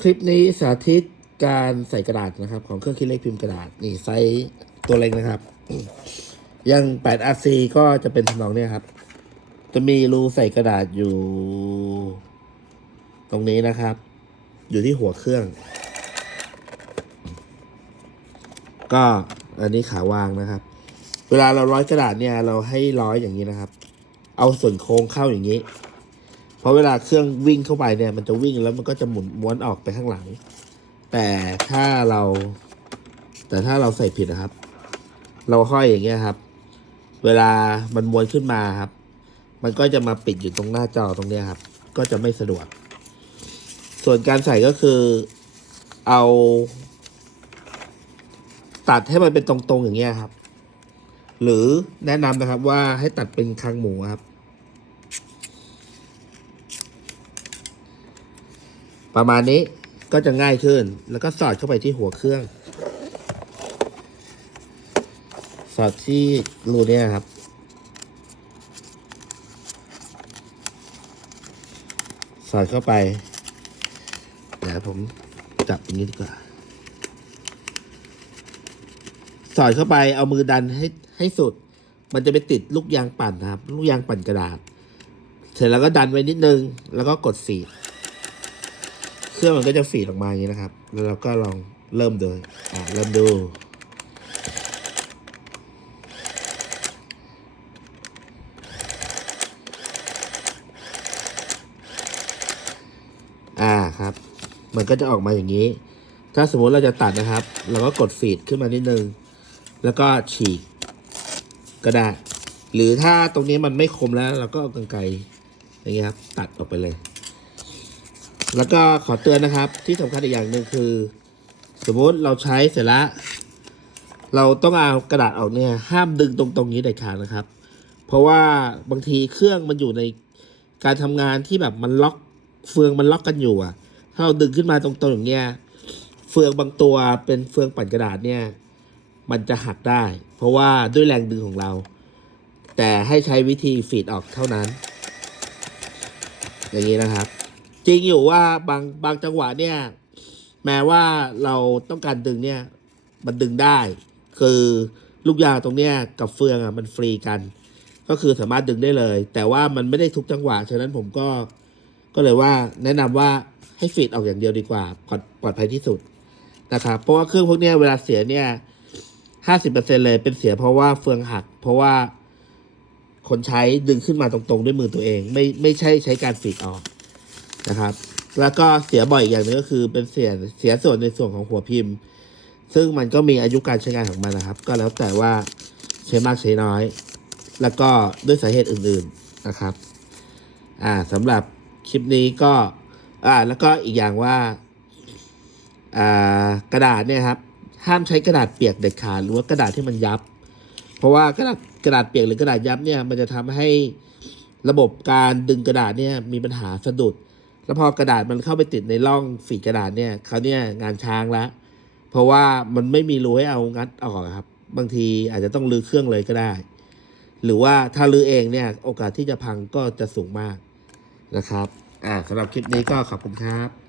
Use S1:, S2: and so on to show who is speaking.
S1: คลิปนี้สาธิตการใส่กระดาษนะครับ ของเครื่องคิดเลขพิมพ์กระดาษนี่ไซส์ตัวเล็กนะครับอยัง 8RC ก็จะเป็นทำนองเนี้ยครับ จะมีรูใส่กระดาษอยู่ ตรงนี้นะครับ อยู่ที่หัวเครื่อง ก็อันนี้ขาวางนะครับ เวลาเราร้อยกระดาษเนี่ย เราให้ร้อยอย่างนี้นะครับ เอาส่วนโค้งเข้าอย่างนี้ เพราะเวลาเครื่องวิ่งเข้าไปเนี่ย มันจะวิ่งแล้วมันก็จะหมุนม้วนออกไปข้างหลัง แต่ถ้าเรา แต่ถ้าเราใส่ผิดนะครับ เราห้อยอย่างเงี้ยครับ เวลามันม้วนขึ้นมาครับ มันก็จะมาปิดอยู่ตรงหน้าจอตรงเนี้ยครับ ก็จะไม่สะดวก ส่วนการใส่ก็คือเอาตัดให้มันเป็นตรงๆอย่างเงี้ยครับ หรือแนะนำนะครับว่าให้ตัดเป็นคางหมูครับ ประมาณนี้ก็จะง่ายขึ้น แล้วก็สอดเข้าไปที่หัวเครื่อง สอดที่รูเนี้ยครับ สอดเข้าไปเดี๋ยวผมจับอย่างนี้ดีกว่า สอดเข้าไปเอามือดันให้ให้สุด มันจะไปติดลูกยางปั่นนะครับ ลูกยางปั่นกระดาษ เสร็จแล้วก็ดันไว้นิดนึง แล้วก็กดสี เครื่องมันก็จะฝีดออกมาอย่างนี้นะครับ แล้วเราก็ลองเริ่มดูอ่าเริ่มดู อ่าครับ มันก็จะออกมาอย่างนี้ ถ้าสมมติเราจะตัดนะครับ เราก็กดฟีดขึ้นมานิดนึง แล้วก็ฉีกก็ได้ หรือถ้าตรงนี้มันไม่คมแล้ว เราก็เอากรรไกรอย่างเงี้ยครับ ตัดออกไปเลย แล้วก็ขอเตือนนะครับ ที่สำคัญอีกอย่างหนึ่งคือ สมมติเราใช้เสร็จแล้วเราต้องเอากระดาษออกเนี่ย ห้ามดึงตรงๆนี้เด็ดขาดนะครับ เพราะว่าบางทีเครื่องมันอยู่ในการทำงานที่แบบมันล็อกเฟืองมันล็อกกันอยู่อะ ถ้าเราดึงขึ้นมาตรงๆอย่างเงี้ยเฟืองบางตัวเป็นเฟืองปั่นกระดาษเนี่ย มันจะหักได้ เพราะว่าด้วยแรงดึงของเรา แต่ให้ใช้วิธีฟีดออกเท่านั้น อย่างนี้นะครับ จริงอยู่ว่าบางบางจังหวะเนี่ย แม้ว่าเราต้องการดึงเนี่ย มันดึงได้ คือลูกยางตรงเนี้ยกับเฟืองอะมันฟรีกัน ก็คือสามารถดึงได้เลย แต่ว่ามันไม่ได้ทุกจังหวะฉะนั้นผมก็ก็เลยว่าแนะนำว่าให้ฟีดออกอย่างเดียวดีกว่าปลอดปลอดภัยที่สุดนะครับเพราะว่าเครื่องพวกเนี้ยเวลาเสียเนี่ยห้าสิบเปอร์เซ็นเลยเป็นเสียเพราะว่าเฟืองหัก เพราะว่าคนใช้ดึงขึ้นมาตรงๆ ด้วยมือตัวเอง ไม่ไม่ใช่ใช้การฟีดออก นะครับ แล้วก็เสียบ่อยอย่างหนึงก็คือเป็นเสียเสียส่วนในส่วนของหัวพิมพ์ ซึ่งมันก็มีอายุการใช้งานของมันนะครับ ก็แล้วแต่ว่าใช้มากใช้น้อย แล้วก็ด้วยสาเหตุอื่นๆนะครับ อ่าสำหรับคลิปนี้ก็ อ่า แล้วก็อีกอย่างว่า อ่ากระดาษเนี่ยครับ ห้ามใช้กระดาษเปียกเด็ดขาดหรือว่ากระดาษที่มันยับ เพราะว่ากระดาษกระดาษเปียกหรือกระดาษยับเนี่ยมันจะทำให้ระบบการดึงกระดาษเนี่ยมีปัญหาสะดุด แล้วพอกระดาษมันเข้าไปติดในร่องฝีกระดาษเนี่ยเขาเนี่ยงานช้างละเพราะว่ามันไม่มีรูให้เอางัดออกครับ บางทีอาจจะต้องรื้อเครื่องเลยก็ได้ หรือว่าถ้ารื้อเองเนี่ยโอกาสที่จะพังก็จะสูงมากนะครับ อ่าสำหรับคลิปนี้ก็ขอบคุณครับ